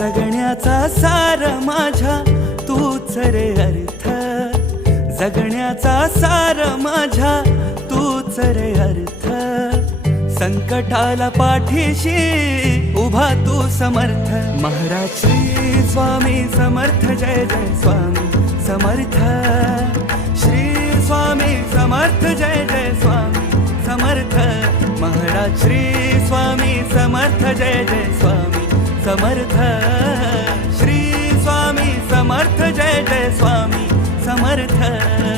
जगण्याचा सार माझ्या तूच रे अर्थ, जगण्याचा सार माझ्या तूच रे अर्थ. संकटाला पाठीशी उभा तू समर्थ. महाराज श्री स्वामी समर्थ, जय जय स्वामी समर्थ. श्री स्वामी समर्थ, जय जय स्वामी समर्थ. महाराज श्री स्वामी समर्थ, जय जय स्वामी समर्थ. श्री स्वामी समर्थ, जय जय स्वामी समर्थ.